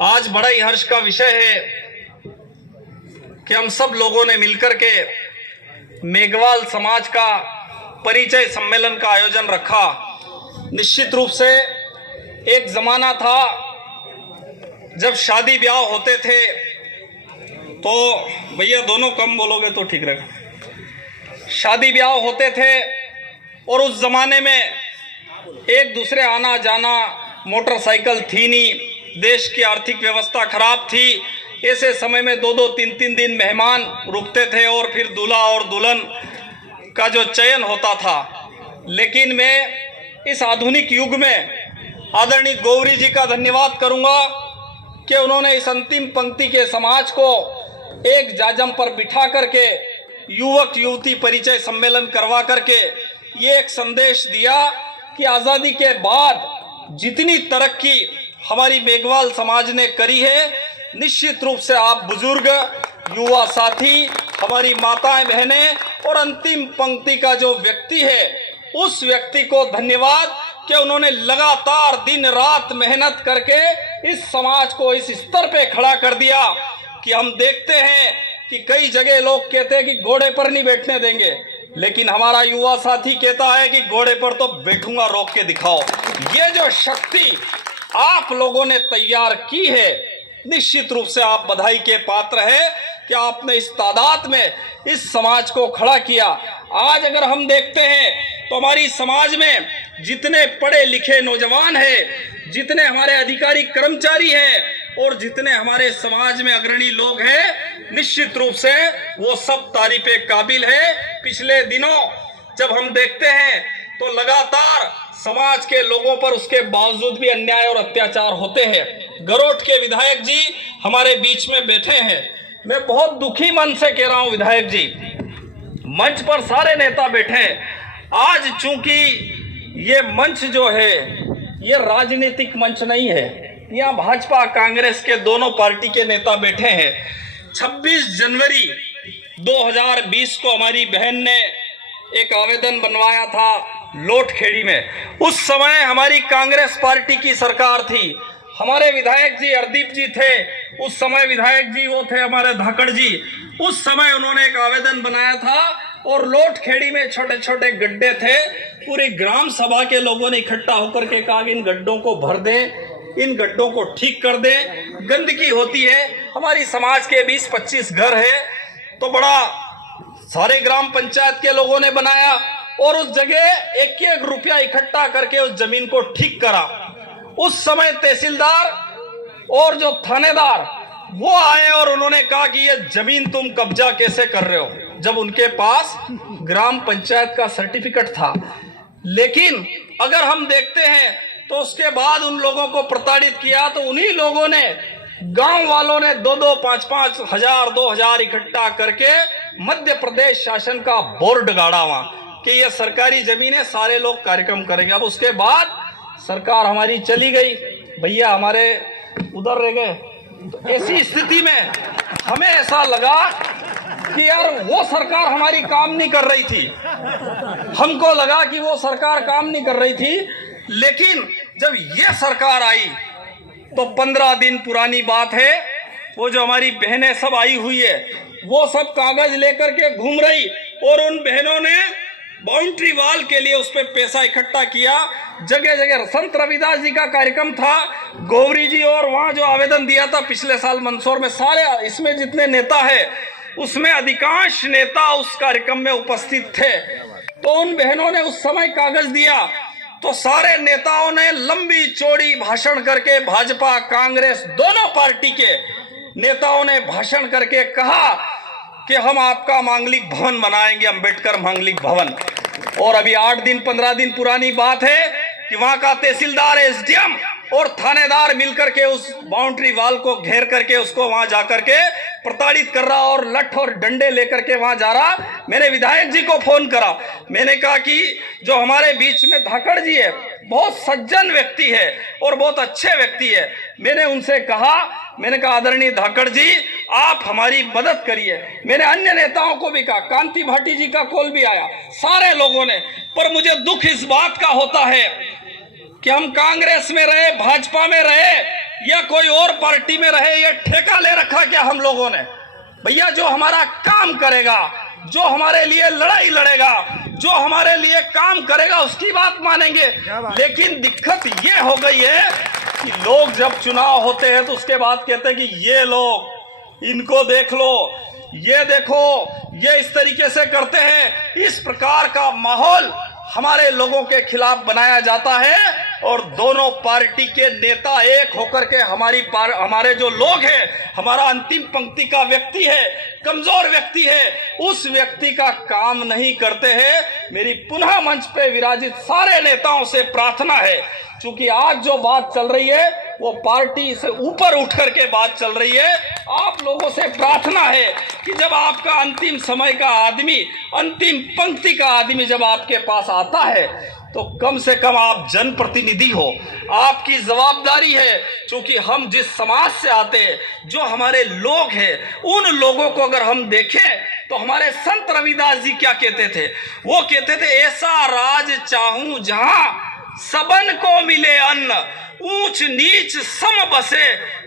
आज बड़ा ही हर्ष का विषय है कि हम सब लोगों ने मिलकर के मेघवाल समाज का परिचय सम्मेलन का आयोजन रखा। निश्चित रूप से एक जमाना था जब शादी ब्याह होते थे तो भैया दोनों कम बोलोगे तो ठीक रहेगा। शादी ब्याह होते थे और उस जमाने में एक दूसरे आना जाना, मोटरसाइकिल थी नहीं, देश की आर्थिक व्यवस्था खराब थी। ऐसे समय में दो दो तीन तीन दिन मेहमान रुकते थे और फिर दूल्हा और दुल्हन का जो चयन होता था। लेकिन मैं इस आधुनिक युग में आदरणीय गौरी जी का धन्यवाद करूंगा कि उन्होंने इस अंतिम पंक्ति के समाज को एक जाजम पर बिठा करके युवक युवती परिचय सम्मेलन करवा करके ये एक संदेश दिया कि आज़ादी के बाद जितनी तरक्की हमारी मेघवाल समाज ने करी है, निश्चित रूप से आप बुजुर्ग, युवा साथी, हमारी माताएं बहनें और अंतिम पंक्ति का जो व्यक्ति है उस व्यक्ति को धन्यवाद कि उन्होंने लगातार दिन रात मेहनत करके इस समाज को इस स्तर पे खड़ा कर दिया कि हम देखते हैं कि कई जगह लोग कहते हैं कि घोड़े पर नहीं बैठने देंगे, लेकिन हमारा युवा साथी कहता है कि घोड़े पर तो बैठूंगा, रोक के दिखाओ। ये जो शक्ति आप लोगों ने तैयार की है, निश्चित रूप से आप बधाई के पात्र हैं कि आपने इस तादाद में इस समाज को खड़ा किया। आज अगर हम देखते हैं तो हमारी समाज में जितने पढ़े लिखे नौजवान हैं, जितने हमारे अधिकारी कर्मचारी हैं और जितने हमारे समाज में अग्रणी लोग हैं, निश्चित रूप से वो सब तारीफे काबिल है। पिछले दिनों जब हम देखते हैं तो लगातार समाज के लोगों पर उसके बावजूद भी अन्याय और अत्याचार होते हैं। गरोठ के विधायक जी हमारे बीच में बैठे हैं। मैं बहुत दुखी मन से कह रहा हूं विधायक जी, मंच पर सारे नेता बैठे हैं। आज चूंकि ये मंच जो है ये राजनीतिक मंच नहीं है, यहाँ भाजपा कांग्रेस के दोनों पार्टी के नेता बैठे हैं। 26 जनवरी 2020 को हमारी बहन ने एक आवेदन बनवाया था लोटखेड़ी में। उस समय हमारी कांग्रेस पार्टी की सरकार थी, हमारे विधायक जी हरदीप जी थे, उस समय विधायक जी वो थे हमारे धाकड़ जी। उस समय उन्होंने एक आवेदन बनाया था और लोटखेड़ी में छोटे छोटे गड्ढे थे। पूरी ग्राम सभा के लोगों ने इकट्ठा होकर के कहा कि इन गड्ढों को भर दें, इन गड्ढों को ठीक कर दें, गंदगी होती है। हमारी समाज के 20-25 घर है तो बड़ा सारे ग्राम पंचायत के लोगों ने बनाया और उस जगह 1-1 रुपया इकट्ठा करके उस जमीन को ठीक करा। उस समय तहसीलदार और जो थानेदार वो आए और उन्होंने कहा कि ये जमीन तुम कब्जा कैसे कर रहे हो, जब उनके पास ग्राम पंचायत का सर्टिफिकेट था। लेकिन अगर हम देखते हैं तो उसके बाद उन लोगों को प्रताड़ित किया तो उन्हीं लोगों ने, गांव वालों ने 2-2, 5-5 हजार, 2,000 इकट्ठा करके मध्य प्रदेश शासन का बोर्ड गाड़ा वहां कि ये सरकारी जमीन है, सारे लोग कार्यक्रम करेंगे। अब उसके बाद सरकार हमारी चली गई, भैया हमारे उधर रह गए। तो ऐसी स्थिति में हमें ऐसा लगा कि यार वो सरकार हमारी काम नहीं कर रही थी, हमको लगा कि वो सरकार काम नहीं कर रही थी। लेकिन जब ये सरकार आई तो 15 दिन पुरानी बात है, वो जो हमारी बहनें सब आई हुई है वो सब कागज लेकर के घूम रही और उन बहनों ने बाउंड्री वॉल के लिए उस पर पैसा इकट्ठा किया। जगह जगह संत रविदास जी का कार्यक्रम था, गौरी जी और वहाँ जो आवेदन दिया था पिछले साल मंदसौर में, सारे इसमें जितने नेता है उसमें अधिकांश नेता उस कार्यक्रम में उपस्थित थे। तो उन बहनों ने उस समय कागज दिया तो सारे नेताओं ने लंबी चौड़ी भाषण करके, भाजपा कांग्रेस दोनों पार्टी के नेताओं ने भाषण करके कहा कि हम आपका मांगलिक भवन बनाएंगे, अम्बेडकर मांगलिक भवन। और अभी 8 दिन 15 दिन पुरानी बात है कि वहां का तहसीलदार, एसडीएम और थानेदार मिलकर के उस बाउंड्री वॉल को घेर करके उसको वहां जाकर के प्रताड़ित कर रहा और लठ और डंडे लेकर के वहां जा रहा। मैंने विधायक जी को फोन करा, मैंने कहा कि जो हमारे बीच में धाकड़ जी है बहुत सज्जन व्यक्ति है और बहुत अच्छे व्यक्ति है। मैंने उनसे कहा, मैंने कहा आदरणीय धाकड़ जी आप हमारी मदद करिए। मैंने अन्य नेताओं को भी कहा, कांति भाटी जी का कॉल भी आया, सारे लोगों ने। पर मुझे दुख इस बात का होता है कि हम कांग्रेस में रहे, भाजपा में रहे, या कोई और पार्टी में रहे, ये ठेका ले रखा क्या हम लोगों ने? भैया जो हमारा काम करेगा, जो हमारे लिए लड़ाई लड़ेगा, जो हमारे लिए काम करेगा उसकी बात मानेंगे। लेकिन दिक्कत ये हो गई है कि लोग जब चुनाव होते हैं तो उसके बाद कहते हैं कि ये लोग, इनको देख लो, ये देखो, ये इस तरीके से करते हैं। इस प्रकार का माहौल हमारे लोगों के खिलाफ बनाया जाता है और दोनों पार्टी के नेता एक होकर के हमारे जो लोग हैं, हमारा अंतिम पंक्ति का व्यक्ति है, कमजोर व्यक्ति है, उस व्यक्ति का काम नहीं करते हैं। मेरी पुनः मंच पे विराजित सारे नेताओं से प्रार्थना है, क्योंकि आज जो बात चल रही है वो पार्टी से ऊपर उठ करके बात चल रही है। आप लोगों से प्रार्थना है कि जब आपका अंतिम समय का आदमी, अंतिम पंक्ति का आदमी जब आपके पास आता है तो कम से कम आप जनप्रतिनिधि हो, आपकी जवाबदारी है। क्योंकि हम जिस समाज से आते हैं, जो हमारे लोग हैं, उन लोगों को अगर हम देखें तो हमारे संत रविदास जी क्या कहते थे? वो कहते थे, ऐसा राज चाहूं जहां सबन को मिले अन्न, ऊंच नीच सम बसे,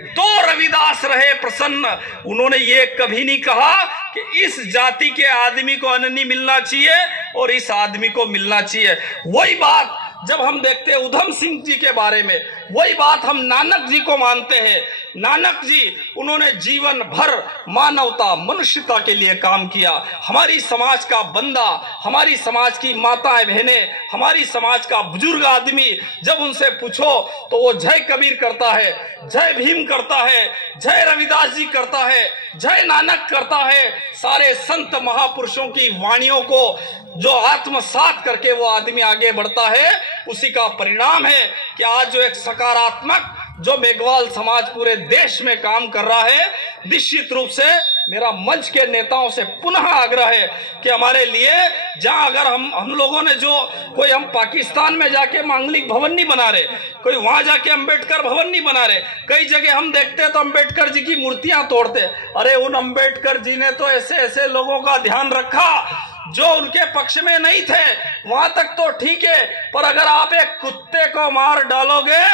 दो रविदास रहे प्रसन्न। उन्होंने ये कभी नहीं कहा कि इस जाति के आदमी को अन्न नहीं मिलना चाहिए और इस आदमी को मिलना चाहिए। वही बात जब हम देखते हैं उधम सिंह जी के बारे में, वही बात हम नानक जी को मानते हैं। नानक जी, उन्होंने जीवन भर मानवता, मनुष्यता के लिए काम किया। हमारी समाज का बंदा, हमारी समाज की माताएं बहनें, हमारी समाज का बुजुर्ग आदमी, जब उनसे पूछो तो वो जय कबीर करता है, जय भीम करता है, जय रविदास जी करता है, जय नानक करता है। सारे संत महापुरुषों की वाणियों को जो आत्मसात करके वो आदमी आगे बढ़ता है, उसी का परिणाम है कि आज जो एक सकारात्मक जो मेघवाल समाज पूरे देश में काम कर रहा है। निश्चित रूप से मेरा मंच के नेताओं से पुनः आग्रह है कि हमारे लिए, जहां अगर हम लोगों ने जो कोई, हम पाकिस्तान में जाके मांगलिक भवन नहीं बना रहे, कोई वहां जाके अंबेडकर भवन नहीं बना रहे। कई जगह हम देखते हैं तो अंबेडकर जी की मूर्तियां तोड़ते। अरे उन अंबेडकर जी ने तो ऐसे ऐसे लोगों का ध्यान रखा जो उनके पक्ष में नहीं थे, वहां तक तो ठीक है, पर अगर आप एक कुत्ते को मार डालोगे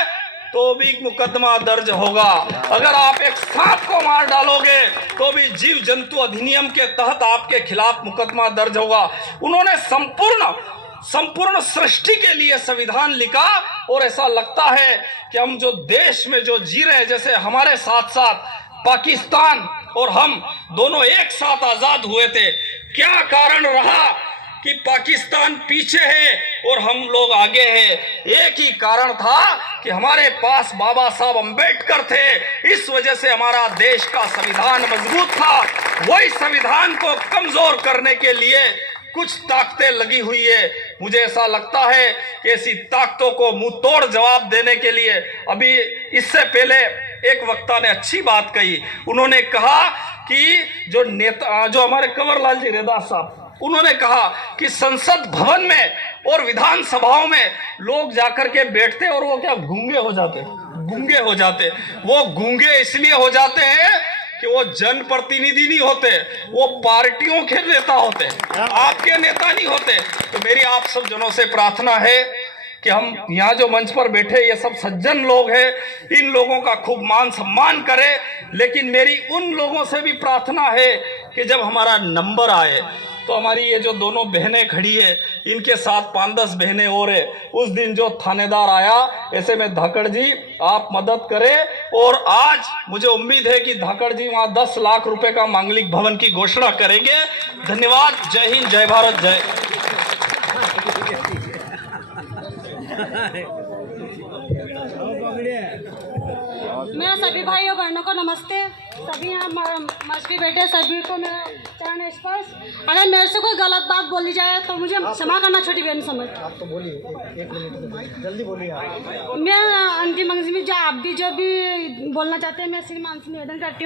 तो भी मुकदमा दर्ज होगा। अगर आप एक सांप को मार डालोगे तो भी जीव जंतु अधिनियम के तहत आपके खिलाफ मुकदमा दर्ज होगा। उन्होंने संपूर्ण सृष्टि के लिए संविधान लिखा और ऐसा लगता है कि हम जो देश में जो जी रहे हैं, जैसे हमारे साथ साथ पाकिस्तान और हम दोनों एक साथ आजाद हुए थे। क्या कारण रहा कि पाकिस्तान पीछे है और हम लोग आगे हैं? एक ही कारण था कि हमारे पास बाबा साहब अंबेडकर थे। इस वजह से हमारा देश का संविधान मजबूत था। वही संविधान को कमजोर करने के लिए कुछ ताकतें लगी हुई है। मुझे ऐसा लगता है कि ऐसी ताकतों को मुंह तोड़ जवाब देने के लिए, अभी इससे पहले एक वक्ता ने अच्छी बात कही। उन्होंने कहा कि जो हमारे कंवरलाल जी रैदास साहब, उन्होंने कहा कि संसद भवन में और विधानसभाओं में लोग जाकर के बैठते और वो क्या गूंगे हो जाते। वो गूंगे इसलिए हो जाते हैं कि वो जनप्रतिनिधि नहीं होते, वो पार्टियों के नेता होते, आपके नेता नहीं होते। तो मेरी आप सब जनों से प्रार्थना है कि हम यहाँ जो मंच पर बैठे ये सब सज्जन लोग हैं, इन लोगों का खूब मान सम्मान करें। लेकिन मेरी उन लोगों से भी प्रार्थना है कि जब हमारा नंबर आए तो हमारी ये जो दोनों बहनें खड़ी है, इनके साथ 5-10 बहनें और है। उस दिन जो थानेदार आया, ऐसे में धाकड़ जी आप मदद करें। और आज मुझे उम्मीद है कि धाकड़ जी वहाँ 10 लाख रुपए का मांगलिक भवन की घोषणा करेंगे। धन्यवाद। जय हिंद, जय भारत, जय। मेरा सभी भाइयों बहनों को नमस्ते। सभी यहाँ मंच पे बैठे सभी को मेरा चरण स्पर्श। अगर मेरे से कोई गलत बात बोली जाए तो मुझे क्षमा करना, छोटी बहन समझ। आप तो बोलिए, 1 मिनट जल्दी बोलिए। मैं अंतिम जो आप भी जो भी बोलना चाहते हैं, मैं श्री मान से निवेदन करती हूँ।